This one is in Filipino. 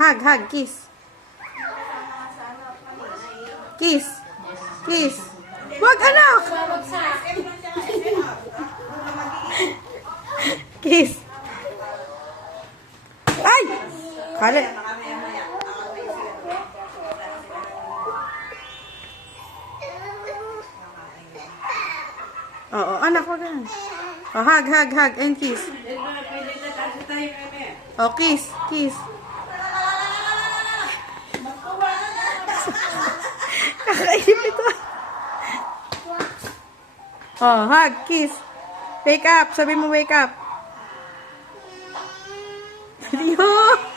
Hug, hug, kiss. Kiss. Kiss. Wag, anak! Kiss. Ay! Kali. Oo, anak, wag ganun. Oh, hug, hug, hug, and kiss. Oh, kiss, kiss. Kakainip ito. Oh, hug, kiss. Wake up. Sabi mo wake up. Video.